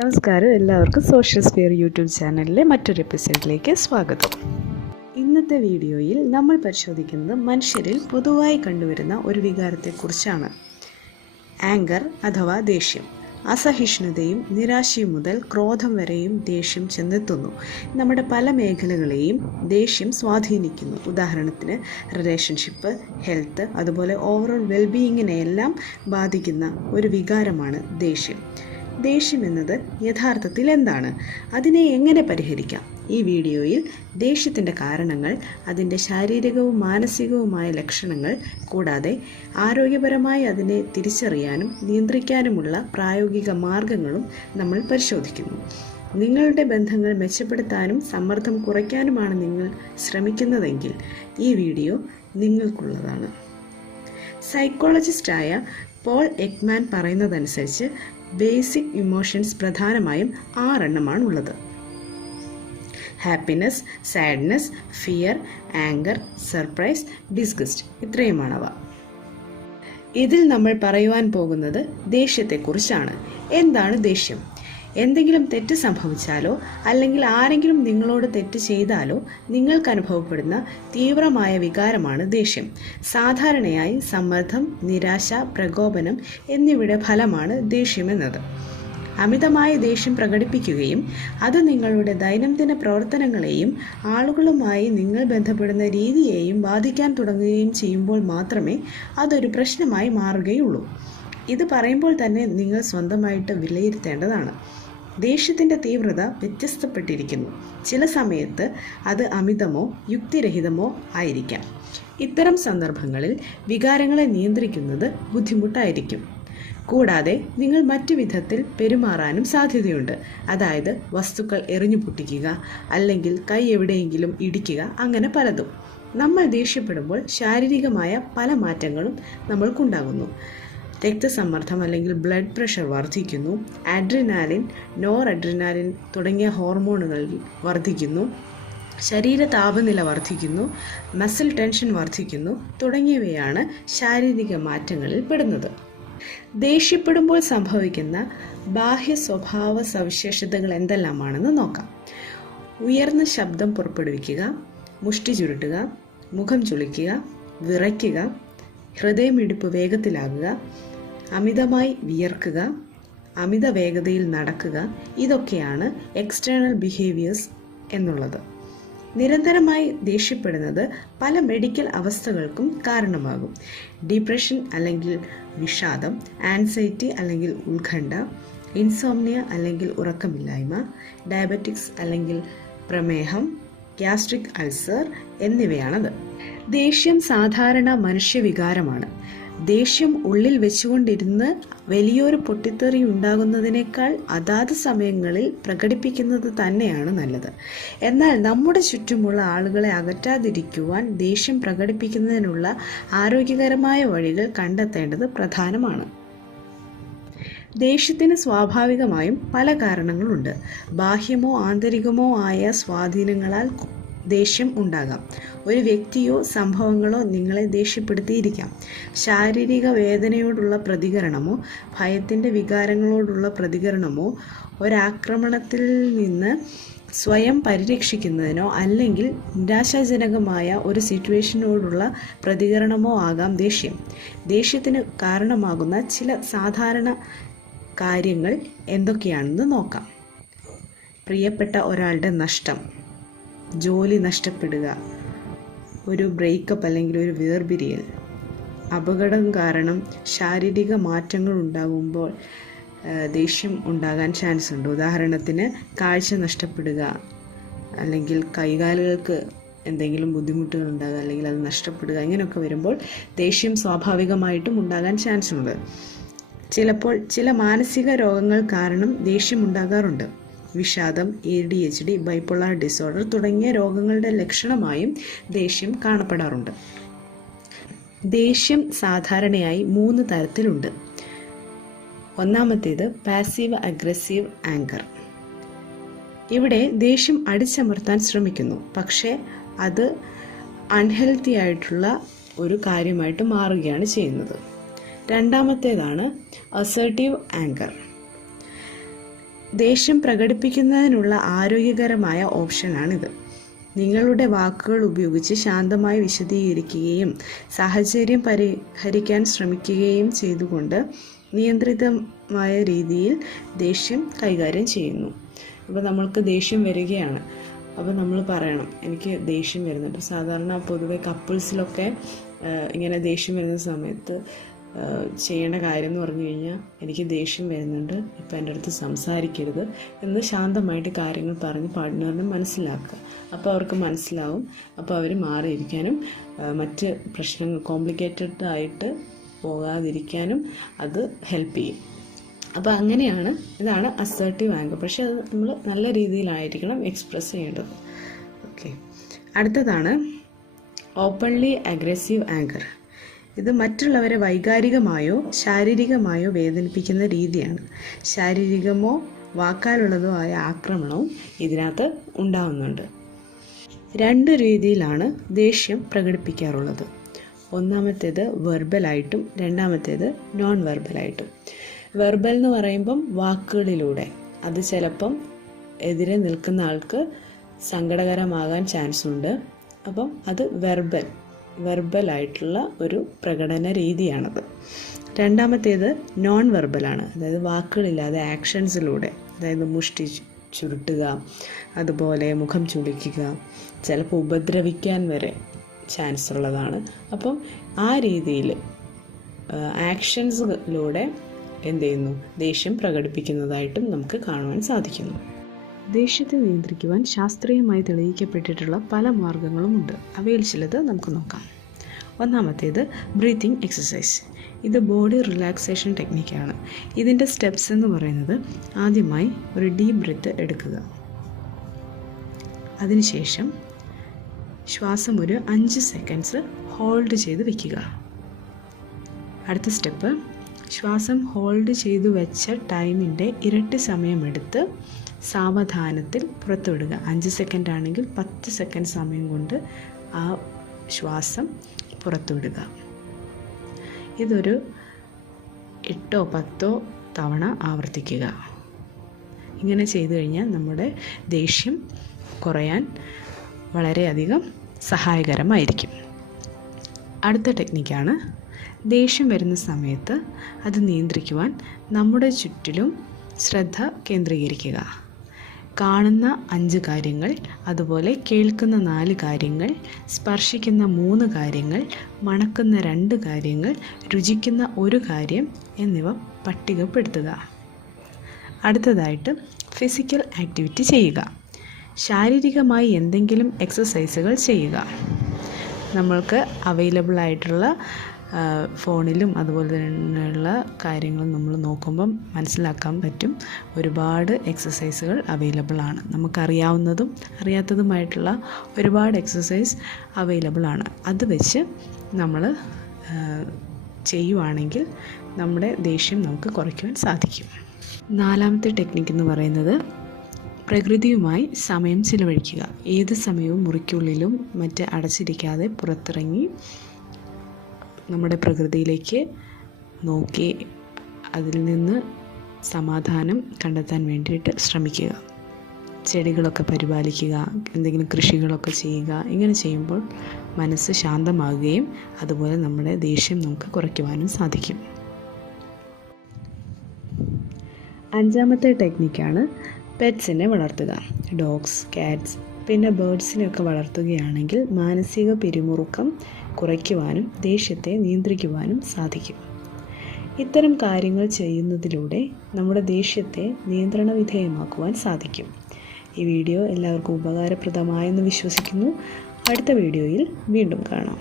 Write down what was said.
നമസ്കാരം, എല്ലാവർക്കും social sphere YouTube ചാനലിലെ മറ്റൊരു എപ്പിസോഡിലേക്ക് സ്വാഗതം. ഇന്നത്തെ വീഡിയോയിൽ നമ്മൾ പരിശോധിക്കുന്നത് മനുഷ്യരിൽ പൊതുവായി കണ്ടുവരുന്ന ഒരു വികാരത്തെക്കുറിച്ചാണ്. ആങ്കർ അഥവാ ദേഷ്യം. അസഹിഷ്ണുതയും നിരാശയും മുതൽ ക്രോധം വരെയും ദേഷ്യം ചെന്നെത്തുന്നു. നമ്മുടെ പല മേഖലകളെയും ദേഷ്യം സ്വാധീനിക്കുന്നു. ഉദാഹരണത്തിന് റിലേഷൻഷിപ്പ്, ഹെൽത്ത്, അതുപോലെ ഓവറോൾ വെൽബീയിങ്ങിനെയെല്ലാം ബാധിക്കുന്ന ഒരു വികാരമാണ് ദേഷ്യം. ദേഷ്യം എന്നത് യഥാർത്ഥത്തിൽ എന്താണ്? അതിനെ എങ്ങനെ പരിഹരിക്കാം? ഈ വീഡിയോയിൽ ദേഷ്യത്തിൻ്റെ കാരണങ്ങൾ, അതിൻ്റെ ശാരീരികവും മാനസികവുമായ ലക്ഷണങ്ങൾ, കൂടാതെ ആരോഗ്യപരമായി അതിനെ തിരിച്ചറിയാനും നിയന്ത്രിക്കാനുമുള്ള പ്രായോഗിക മാർഗങ്ങളും നമ്മൾ പരിശോധിക്കുന്നു. നിങ്ങളുടെ ബന്ധങ്ങൾ മെച്ചപ്പെടുത്താനും സമ്മർദ്ദം കുറയ്ക്കാനുമാണ് നിങ്ങൾ ശ്രമിക്കുന്നതെങ്കിൽ ഈ വീഡിയോ നിങ്ങൾക്കുള്ളതാണ്. സൈക്കോളജിസ്റ്റായ പോൾ എക്മാൻ പറയുന്നതനുസരിച്ച് ബേസിക് ഇമോഷൻസ് പ്രധാനമായും 6 എണ്ണമാണ് ഉള്ളത്. Happiness, sadness, fear, anger, surprise, disgust, ഇത്രയുമാണവ. ഇതിൽ നമ്മൾ പറയുവാൻ പോകുന്നത് ദേഷ്യത്തെക്കുറിച്ചാണ്. എന്താണ് ദേഷ്യം? എന്തെങ്കിലും തെറ്റ് സംഭവിച്ചാലോ അല്ലെങ്കിൽ ആരെങ്കിലും നിങ്ങളോട് തെറ്റ് ചെയ്താലോ നിങ്ങൾക്ക് അനുഭവപ്പെടുന്ന തീവ്രമായ വികാരമാണ് ദേഷ്യം. സാധാരണയായി സമ്മർദ്ദം, നിരാശ, പ്രകോപനം എന്നിവയുടെ ഫലമാണ് ദേഷ്യമെന്നത്. അമിതമായ ദേഷ്യം പ്രകടിപ്പിക്കുകയും അത് നിങ്ങളുടെ ദൈനംദിന പ്രവർത്തനങ്ങളെയും ആളുകളുമായി നിങ്ങൾ ബന്ധപ്പെടുന്ന രീതിയെയും ബാധിക്കാൻ തുടങ്ങുകയും ചെയ്യുമ്പോൾ മാത്രമേ അതൊരു പ്രശ്നമായി മാറുകയുള്ളൂ. ഇത് പറയുമ്പോൾ തന്നെ നിങ്ങൾ സ്വന്തമായിട്ട് വിലയിരുത്തേണ്ടതാണ്. ദേഷ്യത്തിൻ്റെ തീവ്രത വ്യത്യസ്തപ്പെട്ടിരിക്കുന്നു. ചില സമയത്ത് അത് അമിതമോ യുക്തിരഹിതമോ ആയിരിക്കാം. ഇത്തരം സന്ദർഭങ്ങളിൽ വികാരങ്ങളെ നിയന്ത്രിക്കുന്നത് ബുദ്ധിമുട്ടായിരിക്കും. കൂടാതെ നിങ്ങൾ മറ്റു വിധത്തിൽ പെരുമാറാനും സാധ്യതയുണ്ട്. അതായത് വസ്തുക്കൾ എറിഞ്ഞു പൊട്ടിക്കുക, അല്ലെങ്കിൽ കൈ എവിടെയെങ്കിലും ഇടിക്കുക, അങ്ങനെ പലതും. നമ്മൾ ദേഷ്യപ്പെടുമ്പോൾ ശാരീരികമായ പല മാറ്റങ്ങളും നമ്മൾക്കുണ്ടാകുന്നു. രക്തസമ്മർദ്ദം അല്ലെങ്കിൽ ബ്ലഡ് പ്രഷർ വർദ്ധിക്കുന്നു. അഡ്രിനാലിൻ, നോർ അഡ്രിനാലിൻ തുടങ്ങിയ ഹോർമോണുകൾ വർദ്ധിക്കുന്നു. ശരീര താപനില വർദ്ധിക്കുന്നു. മസിൽ ടെൻഷൻ വർദ്ധിക്കുന്നു. തുടങ്ങിയവയാണ് ശാരീരിക മാറ്റങ്ങളിൽ പെടുന്നത്. ദേഷ്യപ്പെടുമ്പോൾ സംഭവിക്കുന്ന ബാഹ്യ സ്വഭാവ സവിശേഷതകൾ എന്തെല്ലാമാണെന്ന് നോക്കാം. ഉയർന്ന ശബ്ദം പുറപ്പെടുവിക്കുക, മുഷ്ടി ചുരുട്ടുക, മുഖം ചുളിക്കുക, വിറയ്ക്കുക, ഹൃദയമിടിപ്പ് വേഗത്തിലാകുക, അമിതമായി വിയർക്കുക, അമിത വേഗതയിൽ നടക്കുക, ഇതൊക്കെയാണ് എക്സ്റ്റേണൽ ബിഹേവിയേഴ്സ് എന്നുള്ളത്. നിരന്തരമായി ദേഷ്യപ്പെടുന്നത് പല മെഡിക്കൽ അവസ്ഥകൾക്കും കാരണമാകും. ഡിപ്രഷൻ അല്ലെങ്കിൽ വിഷാദം, ആൻസൈറ്റി അല്ലെങ്കിൽ ഉത്കണ്ഠ, ഇൻസോംനിയ അല്ലെങ്കിൽ ഉറക്കമില്ലായ്മ, ഡയബറ്റിക്സ് അല്ലെങ്കിൽ പ്രമേഹം, ഗ്യാസ്ട്രിക് അൾസർ എന്നിവയാണത്. ദേഷ്യം സാധാരണ മനുഷ്യവികാരമാണ്. ദേഷ്യം ഉള്ളിൽ വെച്ചുകൊണ്ടിരുന്ന് വലിയൊരു പൊട്ടിത്തെറി ഉണ്ടാകുന്നതിനേക്കാൾ അതാത് സമയങ്ങളിൽ പ്രകടിപ്പിക്കുന്നത് തന്നെയാണ് നല്ലത്. എന്നാൽ നമ്മുടെ ചുറ്റുമുള്ള ആളുകളെ അകറ്റാതിരിക്കുവാൻ ദേഷ്യം പ്രകടിപ്പിക്കുന്നതിനുള്ള ആരോഗ്യകരമായ വഴികൾ കണ്ടെത്തേണ്ടത് പ്രധാനമാണ്. ദേഷ്യത്തിന് സ്വാഭാവികമായും പല കാരണങ്ങളുണ്ട്. ബാഹ്യമോ ആന്തരികമോ ആയ സ്വാധീനങ്ങളാൽ ദേഷ്യം ഉണ്ടാകാം. ഒരു വ്യക്തിയോ സംഭവങ്ങളോ നിങ്ങളെ ദേഷ്യപ്പെടുത്തിയിരിക്കാം. ശാരീരിക വേദനയോടുള്ള പ്രതികരണമോ ഭയത്തിൻ്റെ വികാരങ്ങളോടുള്ള പ്രതികരണമോ ഒരാക്രമണത്തിൽ നിന്ന് സ്വയം പരിരക്ഷിക്കുന്നതിനോ അല്ലെങ്കിൽ നിരാശാജനകമായ ഒരു സിറ്റുവേഷനോടുള്ള പ്രതികരണമോ ആകാം ദേഷ്യം. ദേഷ്യത്തിന് കാരണമാകുന്ന ചില സാധാരണ കാര്യങ്ങൾ എന്തൊക്കെയാണെന്ന് നോക്കാം. പ്രിയപ്പെട്ട ഒരാളുടെ നഷ്ടം, ജോലി നഷ്ടപ്പെടുക, ഒരു ബ്രേക്കപ്പ് അല്ലെങ്കിൽ ഒരു വേർപിരിയൽ, അപകടം കാരണം ശാരീരിക മാറ്റങ്ങൾ ഉണ്ടാകുമ്പോൾ ദേഷ്യം ഉണ്ടാകാൻ ചാൻസ് ഉണ്ട്. ഉദാഹരണത്തിന് കാഴ്ച നഷ്ടപ്പെടുക, അല്ലെങ്കിൽ കൈകാലുകൾക്ക് എന്തെങ്കിലും ബുദ്ധിമുട്ടുകൾ ഉണ്ടാകുക, അല്ലെങ്കിൽ അത് നഷ്ടപ്പെടുക, ഇങ്ങനെയൊക്കെ വരുമ്പോൾ ദേഷ്യം സ്വാഭാവികമായിട്ടും ഉണ്ടാകാൻ ചാൻസ് ഉണ്ട്. ചിലപ്പോൾ ചില മാനസിക രോഗങ്ങൾ കാരണം ദേഷ്യം ഉണ്ടാകാറുണ്ട്. വിഷാദം, ADHD, ബൈപ്പോളാർ ഡിസോർഡർ തുടങ്ങിയ രോഗങ്ങളുടെ ലക്ഷണമായും ദേഷ്യം കാണപ്പെടാറുണ്ട്. ദേഷ്യം സാധാരണയായി 3 തരത്തിലുണ്ട്. ഒന്നാമത്തേത് പാസീവ് അഗ്രസീവ് ആങ്കർ. ഇവിടെ ദേഷ്യം അടിച്ചമർത്താൻ ശ്രമിക്കുന്നു, പക്ഷേ അത് അൺഹെൽത്തി ആയിട്ടുള്ള ഒരു കാര്യമായിട്ട് മാറുകയാണ് ചെയ്യുന്നത്. രണ്ടാമത്തേതാണ് അസർട്ടീവ് ആങ്കർ. ദേഷ്യം പ്രകടിപ്പിക്കുന്നതിനുള്ള ആരോഗ്യകരമായ ഓപ്ഷനാണിത്. നിങ്ങളുടെ വാക്കുകൾ ഉപയോഗിച്ച് ശാന്തമായി വിശദീകരിക്കുകയും സാഹചര്യം പരിഹരിക്കാൻ ശ്രമിക്കുകയും ചെയ്തുകൊണ്ട് നിയന്ത്രിതമായ രീതിയിൽ ദേഷ്യം കൈകാര്യം ചെയ്യുന്നു. അപ്പോൾ നമ്മൾക്ക് ദേഷ്യം വരികയാണ്, അപ്പോൾ നമ്മൾ പറയണം എനിക്ക് ദേഷ്യം വരുന്നുണ്ട്. സാധാരണ പൊതുവെ കപ്പിൾസിലൊക്കെ ഇങ്ങനെ ദേഷ്യം വരുന്ന സമയത്ത് ചെയ്യേണ്ട കാര്യം എന്ന് പറഞ്ഞു കഴിഞ്ഞാൽ, എനിക്ക് ദേഷ്യം വരുന്നുണ്ട്, ഇപ്പം എൻ്റെ അടുത്ത് സംസാരിക്കരുത് എന്ന് ശാന്തമായിട്ട് കാര്യങ്ങൾ പറഞ്ഞ് പാർട്ട്ണറിനെ മനസ്സിലാക്കുക. അപ്പോൾ അവർക്ക് മനസ്സിലാവും. അപ്പോൾ അവർ മാറിയിരിക്കാനും മറ്റ് പ്രശ്നങ്ങൾ കോംപ്ലിക്കേറ്റഡ് ആയിട്ട് പോകാതിരിക്കാനും അത് ഹെൽപ്പ് ചെയ്യും. അപ്പോൾ അങ്ങനെയാണ്, ഇതാണ് അസേർട്ടീവ് ആങ്കർ. പക്ഷേ അത് നമ്മൾ നല്ല രീതിയിലായിരിക്കണം എക്സ്പ്രസ് ചെയ്യേണ്ടത്. ഓക്കെ, അടുത്തതാണ് ഓപ്പൺലി അഗ്രസീവ് ആങ്കർ. ഇത് മറ്റുള്ളവരെ വൈകാരികമായോ ശാരീരികമായോ വേദനിപ്പിക്കുന്ന രീതിയാണ്. ശാരീരികമോ വാക്കാലുള്ളതോ ആയ ആക്രമണവും ഇതിനകത്ത് ഉണ്ടാവുന്നുണ്ട്. 2 രീതിയിലാണ് ദേഷ്യം പ്രകടിപ്പിക്കാറുള്ളത്. ഒന്നാമത്തേത് വെർബലായിട്ടും രണ്ടാമത്തേത് നോൺ വെർബലായിട്ടും. വെർബൽ എന്ന് പറയുമ്പം വാക്കുകളിലൂടെ, അത് ചിലപ്പം എതിരെ നിൽക്കുന്ന ആൾക്ക് സങ്കടകരമാകാൻ ചാൻസ് ഉണ്ട്. അപ്പം അത് വെർബലായിട്ടുള്ള ഒരു പ്രകടന രീതിയാണത്. രണ്ടാമത്തേത് നോൺ വെർബലാണ്, അതായത് വാക്കുകളില്ലാതെ ആക്ഷൻസിലൂടെ, അതായത് മുഷ്ടി ചുരുട്ടുക, അതുപോലെ മുഖം ചുളിക്കുക, ചിലപ്പോൾ ഉപദ്രവിക്കാൻ വരെ ചാൻസ് ഉള്ളതാണ്. അപ്പം ആ രീതിയിൽ ആക്ഷൻസിലൂടെ എന്ത് ചെയ്യുന്നു, ദേഷ്യം പ്രകടിപ്പിക്കുന്നതായിട്ടും നമുക്ക് കാണുവാൻ സാധിക്കുന്നു. ദേഷ്യത്തെ നിയന്ത്രിക്കുവാൻ ശാസ്ത്രീയമായി തെളിയിക്കപ്പെട്ടിട്ടുള്ള പല മാർഗങ്ങളുമുണ്ട്. അവയിൽ ചിലത് നമുക്ക് നോക്കാം. ഒന്നാമത്തേത് ബ്രീത്തിങ് എക്സസൈസ്. ഇത് ബോഡി റിലാക്സേഷൻ ടെക്നിക്കാണ്. ഇതിൻ്റെ സ്റ്റെപ്സ് എന്ന് പറയുന്നത്, ആദ്യമായി ഒരു ഡീപ്പ് ബ്രെത്ത് എടുക്കുക. അതിനുശേഷം ശ്വാസം ഒരു 5 സെക്കൻഡ്സ് ഹോൾഡ് ചെയ്ത് വയ്ക്കുക. അടുത്ത സ്റ്റെപ്പ്, ശ്വാസം ഹോൾഡ് ചെയ്തു വെച്ച ടൈമിൻ്റെ ഇരട്ടി സമയമെടുത്ത് സാവധാനത്തിൽ പുറത്തുവിടുക. 5 സെക്കൻഡ് ആണെങ്കിൽ 10 സെക്കൻഡ് സമയം കൊണ്ട് ആ ശ്വാസം പുറത്തുവിടുക. ഇതൊരു 8-10 തവണ ആവർത്തിക്കുക. ഇങ്ങനെ ചെയ്തു കഴിഞ്ഞാൽ നമ്മുടെ ദേഷ്യം കുറയാൻ വളരെയധികം സഹായകരമായിരിക്കും. അടുത്ത ടെക്നിക്കാണ്, ദേഷ്യം വരുന്ന സമയത്ത് അത് നിയന്ത്രിക്കുവാൻ നമ്മുടെ ചുറ്റിലും ശ്രദ്ധ കേന്ദ്രീകരിക്കുക. കാണുന്ന 5 കാര്യങ്ങൾ, അതുപോലെ കേൾക്കുന്ന 4 കാര്യങ്ങൾ, സ്പർശിക്കുന്ന 3 കാര്യങ്ങൾ, മണക്കുന്ന 2 കാര്യങ്ങൾ, രുചിക്കുന്ന 1 കാര്യം എന്നിവ പട്ടികപ്പെടുത്തുക. അടുത്തതായിട്ട് ഫിസിക്കൽ ആക്ടിവിറ്റി ചെയ്യുക. ശാരീരികമായി എന്തെങ്കിലും എക്സസൈസുകൾ ചെയ്യുക. നമ്മൾക്ക് അവൈലബിൾ ആയിട്ടുള്ള ഫോണിലും അതുപോലെ തന്നെയുള്ള കാര്യങ്ങൾ നമ്മൾ നോക്കുമ്പം മനസ്സിലാക്കാൻ പറ്റും. ഒരുപാട് എക്സസൈസുകൾ അവൈലബിൾ ആണ്. നമുക്കറിയാവുന്നതും അറിയാത്തതുമായിട്ടുള്ള ഒരുപാട് എക്സസൈസ് അവൈലബിൾ ആണ്. അത് വെച്ച് നമ്മൾ ചെയ്യുവാണെങ്കിൽ നമ്മുടെ ദേഷ്യം നമുക്ക് കുറയ്ക്കുവാൻ സാധിക്കും. 4ാമത്തെ ടെക്നിക്ക് എന്ന് പറയുന്നത് പ്രകൃതിയുമായി സമയം ചിലവഴിക്കുക. ഏത് സമയവും മുറിക്കുള്ളിലും മറ്റ് അടച്ചിരിക്കാതെ പുറത്തിറങ്ങി നമ്മുടെ പ്രകൃതിയിലേക്ക് നോക്കി അതിൽ നിന്ന് സമാധാനം കണ്ടെത്താൻ വേണ്ടിയിട്ട് ശ്രമിക്കുക. ചെടികളൊക്കെ പരിപാലിക്കുക, എന്തെങ്കിലും കൃഷികളൊക്കെ ചെയ്യുക. ഇങ്ങനെ ചെയ്യുമ്പോൾ മനസ്സ് ശാന്തമാകുകയും അതുപോലെ നമ്മുടെ ദേഷ്യം നമുക്ക് കുറയ്ക്കുവാനും സാധിക്കും. 5ാമത്തെ ടെക്നിക്കാണ് പെറ്റ്സിനെ വളർത്തുക. ഡോഗ്സ്, കാറ്റ്സ്, പിന്നെ ബേർഡ്സിനെയൊക്കെ വളർത്തുകയാണെങ്കിൽ മാനസിക പിരിമുറുക്കം കുറയ്ക്കുവാനും ദേഷ്യത്തെ നിയന്ത്രിക്കുവാനും സാധിക്കും. ഇത്തരം കാര്യങ്ങൾ ചെയ്യുന്നതിലൂടെ നമ്മുടെ ദേഷ്യത്തെ നിയന്ത്രണ വിധേയമാക്കുവാൻ സാധിക്കും. ഈ വീഡിയോ എല്ലാവർക്കും ഉപകാരപ്രദമായെന്ന് വിശ്വസിക്കുന്നു. അടുത്ത വീഡിയോയിൽ വീണ്ടും കാണാം.